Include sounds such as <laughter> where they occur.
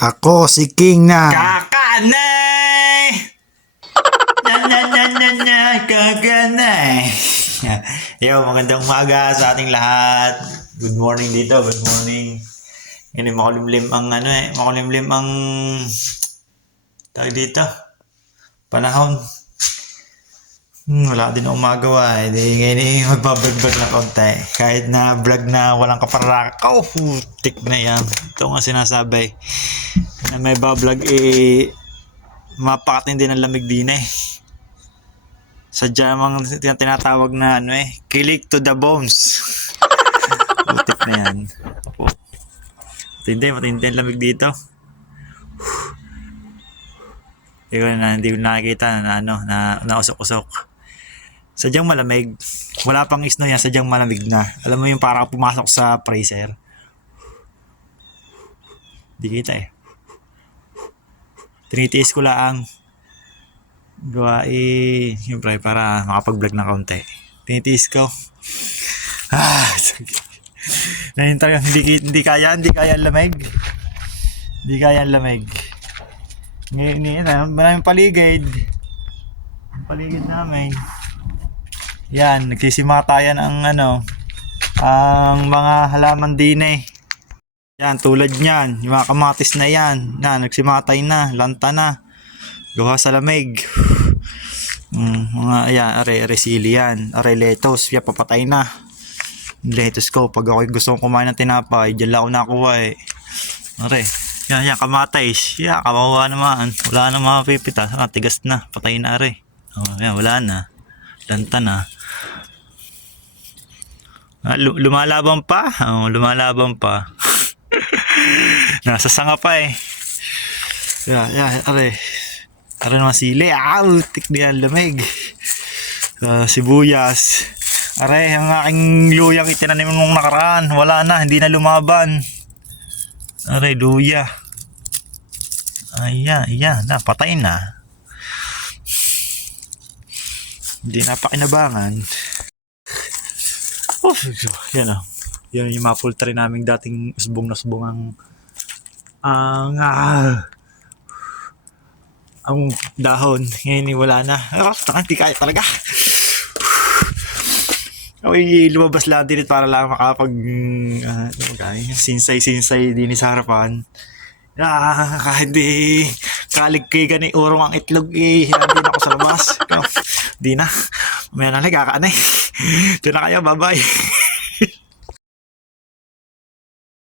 Ako si King na. Kakanay! Na na na na na kakanay. <laughs> Yo, magandang umaga sa ating lahat. Good morning dito, good morning. Ngayon makulimlim ang ano eh, makulimlim ang tawag dito. Panahon. Hmm, wala din akong magawa eh. Di, ngayon eh, magbablog-vlog na konti. Kahit na vlog na walang kaparakaw, putik na yan. Ito nga sinasabi. Na may bablog eh, mapakatindi ng lamig din eh. Sadya tin- tinatawag na ano eh, kilik to the bones. <laughs> Putik na yan. Matindi, matindi ang lamig dito. Hindi ko na, hindi ko nakikita na ano, na nausok-usok. Sadyang malamig. Wala pang snow yan, sadyang malamig na. Alam mo yung parang pumasok sa freezer. Hindi kita eh. Tinitiis ko lang. Gawa eh, siyempre para makapag-vlog ng kaunti. Tinitiis ko. Ah, Ngayon talaga, hindi, hindi kaya, hindi kaya lamig. Hindi kaya lamig. Ngayon, ngayon, ah, maraming paligid. Ang paligid namin. Yan, nagsisimatayan ang ano, ang mga halaman din eh. Yan, tulad niyan, yung mga kamatis na yan, na nagsimatay na, lanta na, gawa sa lamig. Mm, mga, ayan, are, resili yan, are lettuce, yan, papatay na. Lettuce ko, pag ako gusto kong kumain ng tinapay, dyan lang ako nakuha eh. Are, yan, yan, kamatis, yan, kawawa naman, wala na mapipita, ah, tigas na, patay na are. Oh, yan, wala na, lanta na. Ah, lu- lumalaban pa? Oo, lumalaban pa. <laughs> Nasa sanga pa eh. Yeah, yeah, are. Are naman sili. Utik na yan, lamig. Ah, sibuyas. Are, ang aking luyang itinanim nung nakaraan. Wala na, hindi na lumaban. Are, luya. Ayan, ayan, napatay na. Hindi na pakinabangan. Oh, yan o. Yan yung mga poultry naming dating usbong na usbong ang ang ah, ang dahon. Ngayon eh, wala na. Oh, taka, hindi kaya talaga. Ako'y lumabas lang din para lang makapag uh, sinsay-sinsay din sa harapan. Ah, kahit di kaligkigan ni urong ang itlog eh, hindi na ako sa labas. Di na. May na lang, kakaan eh. Ito na kayo, bye-bye. <laughs>